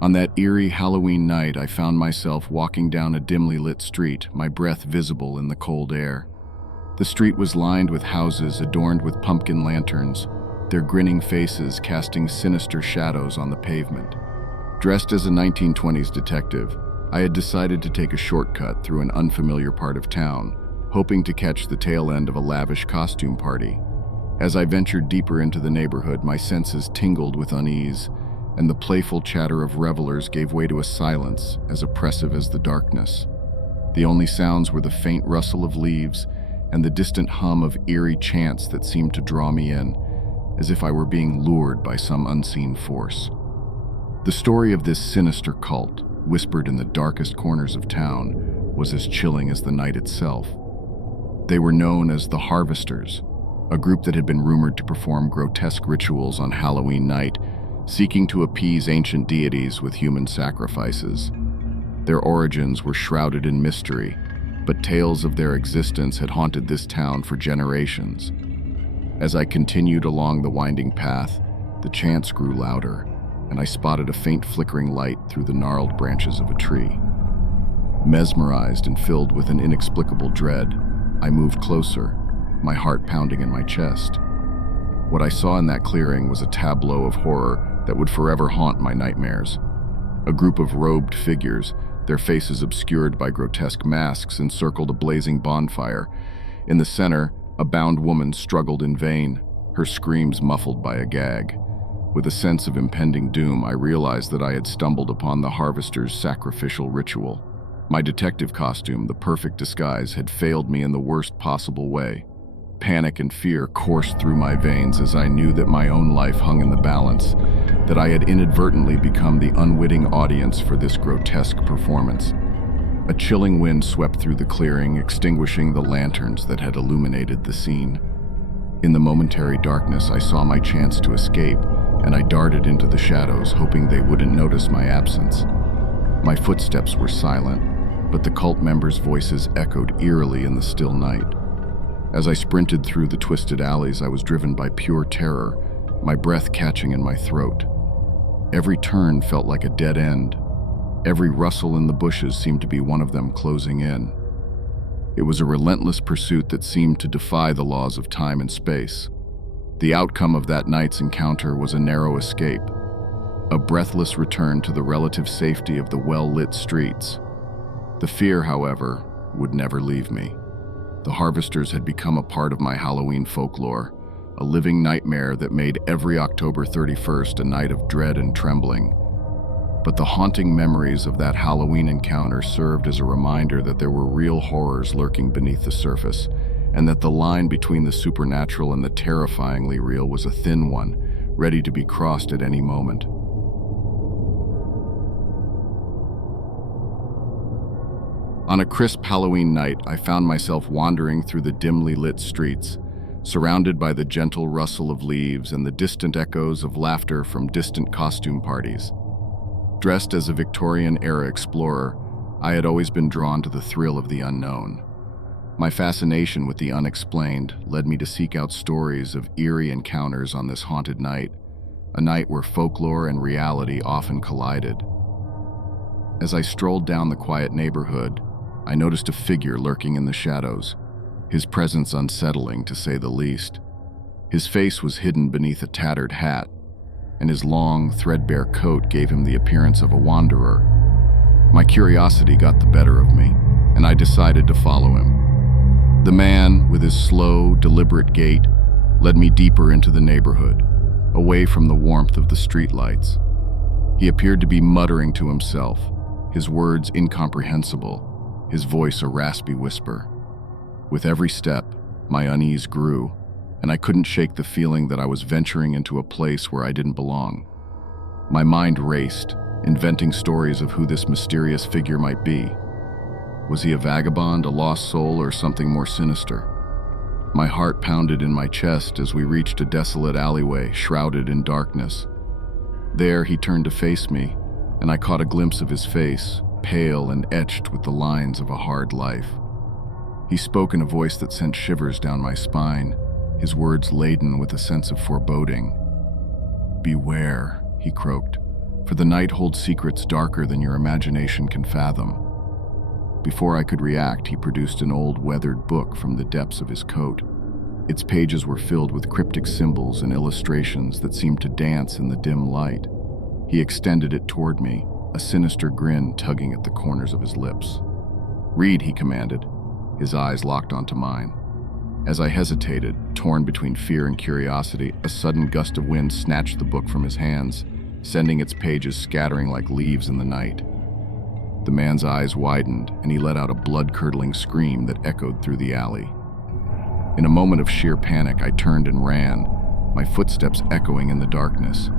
On that eerie Halloween night, I found myself walking down a dimly lit street, my breath visible in the cold air. The street was lined with houses adorned with pumpkin lanterns, their grinning faces casting sinister shadows on the pavement. Dressed as a 1920s detective, I had decided to take a shortcut through an unfamiliar part of town, hoping to catch the tail end of a lavish costume party. As I ventured deeper into the neighborhood, my senses tingled with unease, and the playful chatter of revelers gave way to a silence as oppressive as the darkness. The only sounds were the faint rustle of leaves and the distant hum of eerie chants that seemed to draw me in, as if I were being lured by some unseen force. The story of this sinister cult, whispered in the darkest corners of town, was as chilling as the night itself. They were known as the Harvesters, a group that had been rumored to perform grotesque rituals on Halloween night, seeking to appease ancient deities with human sacrifices. Their origins were shrouded in mystery, but tales of their existence had haunted this town for generations. As I continued along the winding path, the chants grew louder, and I spotted a faint flickering light through the gnarled branches of a tree. Mesmerized and filled with an inexplicable dread, I moved closer, my heart pounding in my chest. What I saw in that clearing was a tableau of horror that would forever haunt my nightmares. A group of robed figures, their faces obscured by grotesque masks, encircled a blazing bonfire. In the center, a bound woman struggled in vain, her screams muffled by a gag. With a sense of impending doom, I realized that I had stumbled upon the Harvester's sacrificial ritual. My detective costume, the perfect disguise, had failed me in the worst possible way. Panic and fear coursed through my veins as I knew that my own life hung in the balance, that I had inadvertently become the unwitting audience for this grotesque performance. A chilling wind swept through the clearing, extinguishing the lanterns that had illuminated the scene. In the momentary darkness, I saw my chance to escape, and I darted into the shadows, hoping they wouldn't notice my absence. My footsteps were silent, but the cult members' voices echoed eerily in the still night. As I sprinted through the twisted alleys, I was driven by pure terror, my breath catching in my throat. Every turn felt like a dead end. Every rustle in the bushes seemed to be one of them closing in. It was a relentless pursuit that seemed to defy the laws of time and space. The outcome of that night's encounter was a narrow escape, a breathless return to the relative safety of the well-lit streets. The fear, however, would never leave me. The Harvesters had become a part of my Halloween folklore, a living nightmare that made every October 31st a night of dread and trembling. But the haunting memories of that Halloween encounter served as a reminder that there were real horrors lurking beneath the surface, and that the line between the supernatural and the terrifyingly real was a thin one, ready to be crossed at any moment. On a crisp Halloween night, I found myself wandering through the dimly lit streets, surrounded by the gentle rustle of leaves and the distant echoes of laughter from distant costume parties. Dressed as a Victorian-era explorer, I had always been drawn to the thrill of the unknown. My fascination with the unexplained led me to seek out stories of eerie encounters on this haunted night, a night where folklore and reality often collided. As I strolled down the quiet neighborhood, I noticed a figure lurking in the shadows, his presence unsettling to say the least. His face was hidden beneath a tattered hat, and his long, threadbare coat gave him the appearance of a wanderer. My curiosity got the better of me, and I decided to follow him. The man, with his slow, deliberate gait, led me deeper into the neighborhood, away from the warmth of the streetlights. He appeared to be muttering to himself, his words incomprehensible, his voice a raspy whisper. With every step, my unease grew, and I couldn't shake the feeling that I was venturing into a place where I didn't belong. My mind raced, inventing stories of who this mysterious figure might be. Was he a vagabond, a lost soul, or something more sinister? My heart pounded in my chest as we reached a desolate alleyway shrouded in darkness. There he turned to face me, and I caught a glimpse of his face, pale and etched with the lines of a hard life. He spoke in a voice that sent shivers down my spine, his words laden with a sense of foreboding. "Beware," he croaked, for the night holds secrets darker than your imagination can fathom. Before I could react, he produced an old, weathered book from the depths of his coat. Its pages were filled with cryptic symbols and illustrations that seemed to dance in the dim light. He extended it toward me, a sinister grin tugging at the corners of his lips. "Read," he commanded, his eyes locked onto mine. As I hesitated, torn between fear and curiosity, a sudden gust of wind snatched the book from his hands, sending its pages scattering like leaves in the night. The man's eyes widened, and he let out a blood-curdling scream that echoed through the alley. In a moment of sheer panic, I turned and ran, my footsteps echoing in the darkness.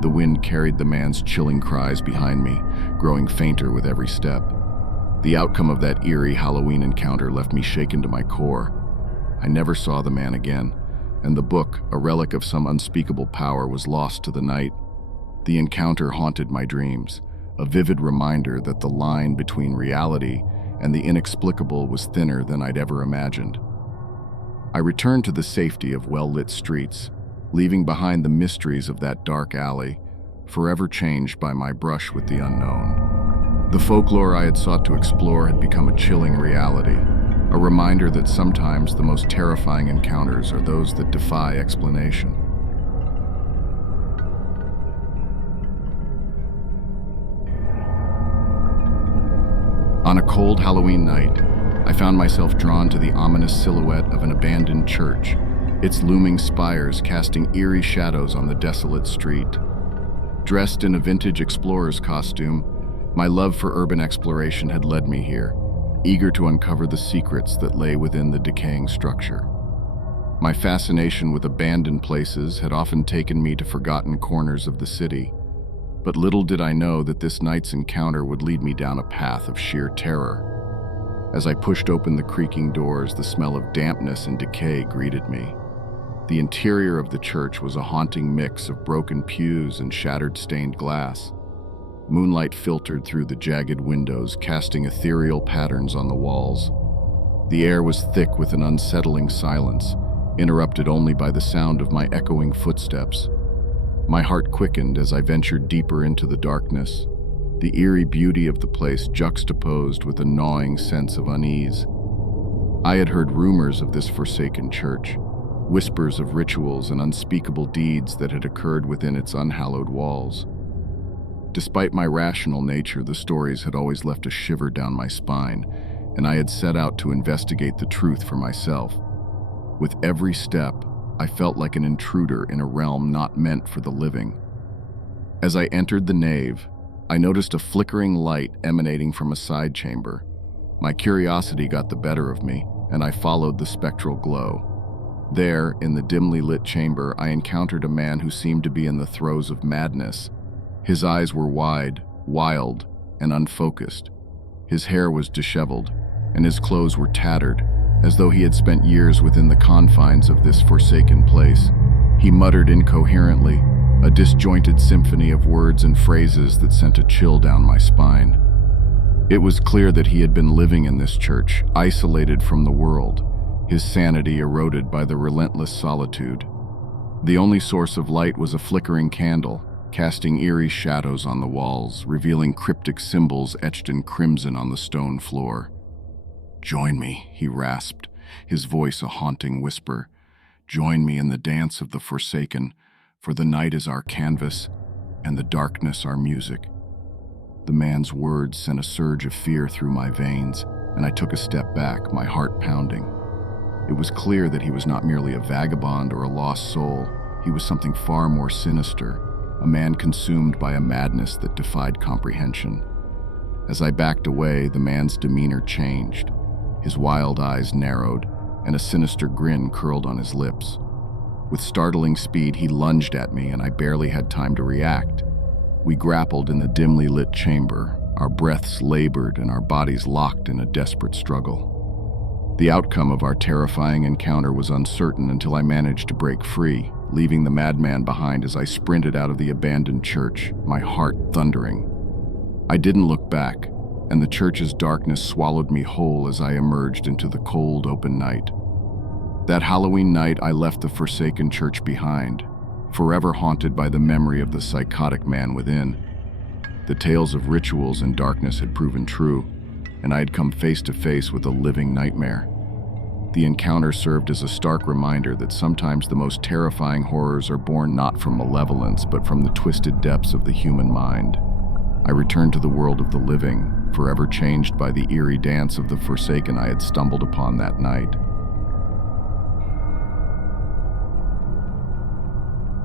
The wind carried the man's chilling cries behind me, growing fainter with every step. The outcome of that eerie Halloween encounter left me shaken to my core. I never saw the man again, and the book, a relic of some unspeakable power, was lost to the night. The encounter haunted my dreams, a vivid reminder that the line between reality and the inexplicable was thinner than I'd ever imagined. I returned to the safety of well-lit streets, leaving behind the mysteries of that dark alley, forever changed by my brush with the unknown. The folklore I had sought to explore had become a chilling reality, a reminder that sometimes the most terrifying encounters are those that defy explanation. On a cold Halloween night, I found myself drawn to the ominous silhouette of an abandoned church, its looming spires casting eerie shadows on the desolate street. Dressed in a vintage explorer's costume, my love for urban exploration had led me here, eager to uncover the secrets that lay within the decaying structure. My fascination with abandoned places had often taken me to forgotten corners of the city, but little did I know that this night's encounter would lead me down a path of sheer terror. As I pushed open the creaking doors, the smell of dampness and decay greeted me. The interior of the church was a haunting mix of broken pews and shattered stained glass. Moonlight filtered through the jagged windows, casting ethereal patterns on the walls. The air was thick with an unsettling silence, interrupted only by the sound of my echoing footsteps. My heart quickened as I ventured deeper into the darkness, the eerie beauty of the place juxtaposed with a gnawing sense of unease. I had heard rumors of this forsaken church, whispers of rituals and unspeakable deeds that had occurred within its unhallowed walls. Despite my rational nature, the stories had always left a shiver down my spine, and I had set out to investigate the truth for myself. With every step, I felt like an intruder in a realm not meant for the living. As I entered the nave, I noticed a flickering light emanating from a side chamber. My curiosity got the better of me, and I followed the spectral glow. There, in the dimly lit chamber, I encountered a man who seemed to be in the throes of madness. His eyes were wide, wild, and unfocused. His hair was disheveled, and his clothes were tattered, as though he had spent years within the confines of this forsaken place. He muttered incoherently, a disjointed symphony of words and phrases that sent a chill down my spine. It was clear that he had been living in this church, isolated from the world, his sanity eroded by the relentless solitude. The only source of light was a flickering candle, casting eerie shadows on the walls, revealing cryptic symbols etched in crimson on the stone floor. "Join me," he rasped, his voice a haunting whisper. "Join me in the dance of the forsaken, for the night is our canvas, and the darkness our music." The man's words sent a surge of fear through my veins, and I took a step back, my heart pounding. It was clear that he was not merely a vagabond or a lost soul. He was something far more sinister, a man consumed by a madness that defied comprehension. As I backed away, the man's demeanor changed. His wild eyes narrowed, and a sinister grin curled on his lips. With startling speed, he lunged at me, and I barely had time to react. We grappled in the dimly lit chamber, our breaths labored and our bodies locked in a desperate struggle. The outcome of our terrifying encounter was uncertain until I managed to break free, leaving the madman behind as I sprinted out of the abandoned church, my heart thundering. I didn't look back, and the church's darkness swallowed me whole as I emerged into the cold, open night. That Halloween night, I left the forsaken church behind, forever haunted by the memory of the psychotic man within. The tales of rituals and darkness had proven true, and I had come face to face with a living nightmare. The encounter served as a stark reminder that sometimes the most terrifying horrors are born not from malevolence, but from the twisted depths of the human mind. I returned to the world of the living, forever changed by the eerie dance of the forsaken I had stumbled upon that night.